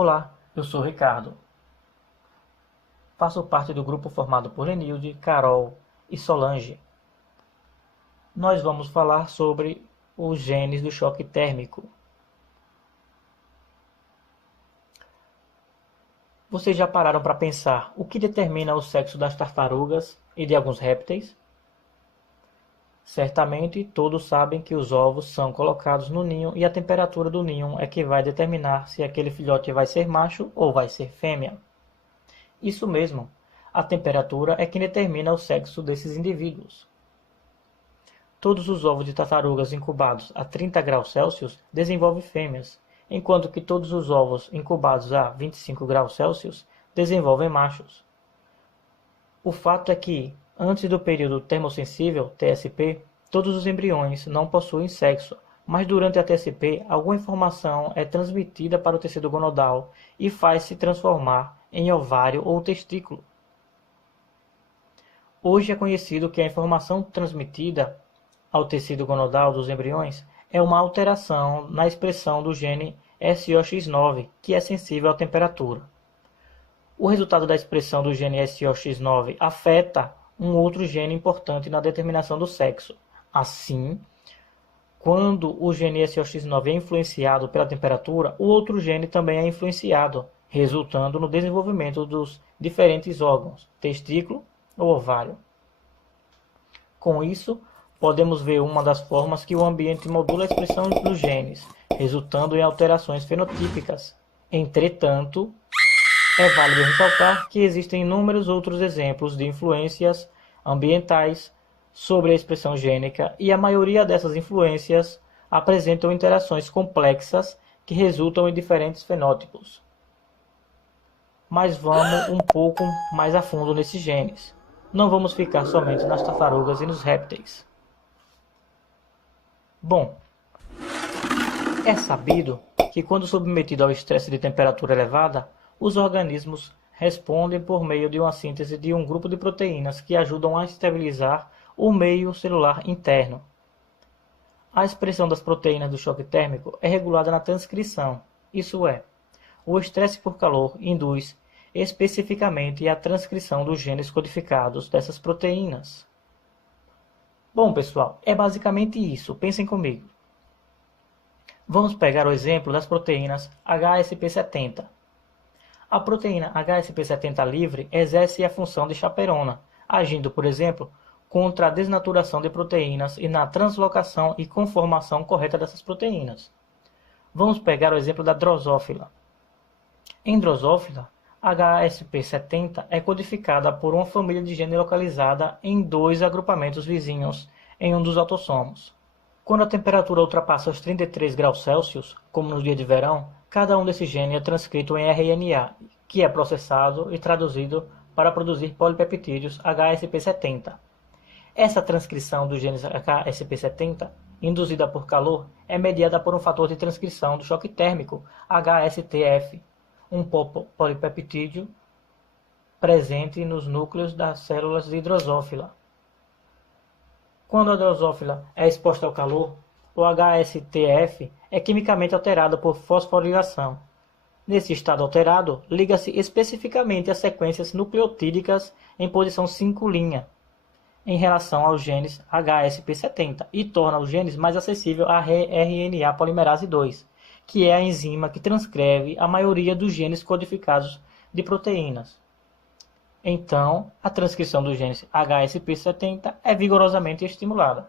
Olá, eu sou Ricardo. Faço parte do grupo formado por Lenilde, Carol e Solange. Nós vamos falar sobre os genes do choque térmico. Vocês já pararam para pensar o que determina o sexo das tartarugas e de alguns répteis? Certamente todos sabem que os ovos são colocados no ninho e a temperatura do ninho é que vai determinar se aquele filhote vai ser macho ou vai ser fêmea. Isso mesmo, a temperatura é que determina o sexo desses indivíduos. Todos os ovos de tartarugas incubados a 30 graus Celsius desenvolvem fêmeas, enquanto que todos os ovos incubados a 25 graus Celsius desenvolvem machos. O fato é que, antes do período termossensível, TSP, todos os embriões não possuem sexo, mas durante a TSP, alguma informação é transmitida para o tecido gonadal e faz-se transformar em ovário ou testículo. Hoje é conhecido que a informação transmitida ao tecido gonadal dos embriões é uma alteração na expressão do gene SOX9, que é sensível à temperatura. O resultado da expressão do gene SOX9 afeta um outro gene importante na determinação do sexo. Assim, quando o gene SOX9 é influenciado pela temperatura, o outro gene também é influenciado, resultando no desenvolvimento dos diferentes órgãos, testículo ou ovário. Com isso, podemos ver uma das formas que o ambiente modula a expressão dos genes, resultando em alterações fenotípicas. Entretanto, é válido ressaltar que existem inúmeros outros exemplos de influências ambientais sobre a expressão gênica e a maioria dessas influências apresentam interações complexas que resultam em diferentes fenótipos. Mas vamos um pouco mais a fundo nesses genes. Não vamos ficar somente nas tartarugas e nos répteis. Bom, é sabido que quando submetido ao estresse de temperatura elevada, os organismos respondem por meio de uma síntese de um grupo de proteínas que ajudam a estabilizar o meio celular interno. A expressão das proteínas do choque térmico é regulada na transcrição, isso é, o estresse por calor induz especificamente a transcrição dos genes codificados dessas proteínas. Bom, pessoal, é basicamente isso, pensem comigo. Vamos pegar o exemplo das proteínas HSP70. A proteína HSP70 livre exerce a função de chaperona, agindo, por exemplo, contra a desnaturação de proteínas e na translocação e conformação correta dessas proteínas. Vamos pegar o exemplo da drosófila. Em drosófila, HSP70 é codificada por uma família de gene localizada em dois agrupamentos vizinhos em um dos autossomos. Quando a temperatura ultrapassa os 33 graus Celsius, como no dia de verão, cada um desses genes é transcrito em RNA, que é processado e traduzido para produzir polipeptídeos HSP70. Essa transcrição dos genes HSP70, induzida por calor, é mediada por um fator de transcrição do choque térmico, HSTF, um polipeptídeo presente nos núcleos das células de drosófila. Quando a drosófila é exposta ao calor, o HSTF é quimicamente alterado por fosforilação. Nesse estado alterado, liga-se especificamente às sequências nucleotídicas em posição 5' em relação aos genes HSP70 e torna os genes mais acessível à RNA polimerase 2, que é a enzima que transcreve a maioria dos genes codificados de proteínas. Então, a transcrição dos genes HSP70 é vigorosamente estimulada.